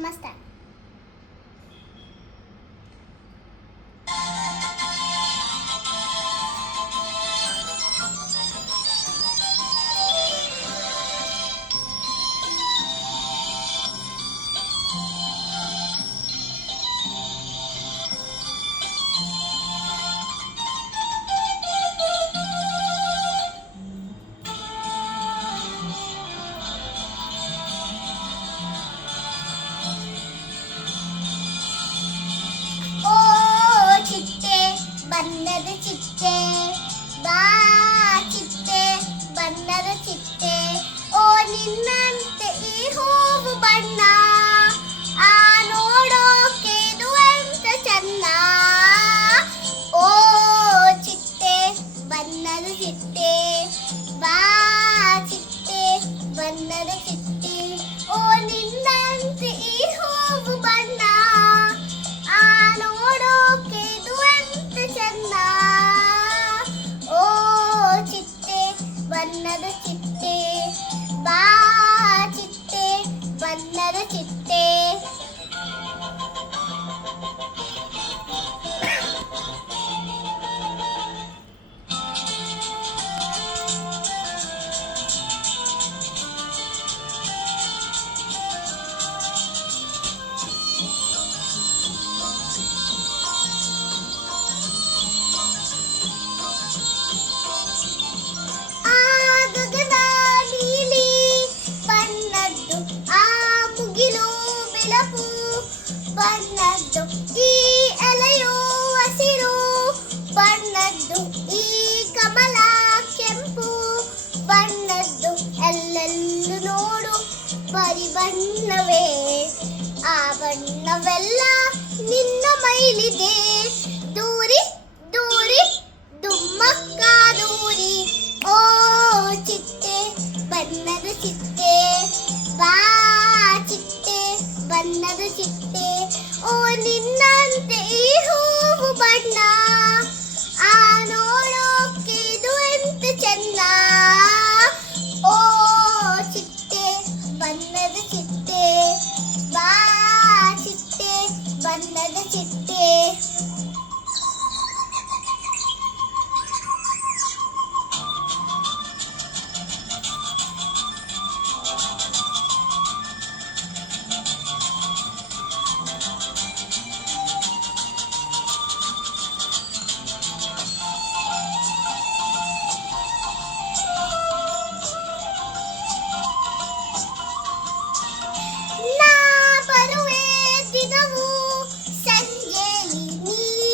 ನಮಸ್ತೆ. ಬಣ್ಣದ ಚಿಟ್ಟೆ ಬಾ ಚಿಟ್ಟೆ ಬಣ್ಣದ ಚಿಟ್ಟೆ, ಓ ನಿನ್ನಂತೆ ಈ ಹೂವು ಬಣ್ಣ, ಆ ನೋಡೋಕೆ ಇದು ಎಂತ ಚೆನ್ನ. ಓ ಚಿಟ್ಟೆ ಬಣ್ಣದ ಚಿಟ್ಟೆ ಬಾ ಚಿಟ್ಟೆ ಬಣ್ಣದ ಚಿಟ್ಟೆ, ಓ ನಿನ್ನಂತೆ ಈ ಹೂವು ಬಣ್ಣ, ಆ ನೋಡೋಕೆ ಇದು ಎಂತ ಚೆನ್ನ. ಓ ಚಿಟ್ಟೆ ಬಣ್ಣದ ಚಿಟ್ಟೆ ಬಾ ಚಿಟ್ಟೆ ಬಣ್ಣದ ಚಿಟ್ಟೆ. ಬಣ್ಣದ್ದು ಈ ಎಲೆಯು ಹಸಿರು, ಬಣ್ಣದ್ದು ಈ ಕಮಲ ಕೆಂಪು, ಬಣ್ಣದ್ದು ಎಲ್ಲೆಲ್ಲೂ ನೋಡು ಬರಿ ಬಣ್ಣವೇ, ಆ ಬಣ್ಣವೆಲ್ಲ ನಿನ್ನ ಮೈಲಿದೆ. ದೂರಿ ದೂರಿ ದುಮ್ಮಕ್ಕ ದೂರಿ, ಓ ಚಿಟ್ಟೆ ಬಣ್ಣದ ಚಿಟ್ಟೆ ಬಾ ಚಿಟ್ಟೆ ಬಣ್ಣದ ಚಿಟ್ಟೆ, ಓ ನಿನ್ನಂತೆ ಈ ಹೂವು ಬಣ್ಣ.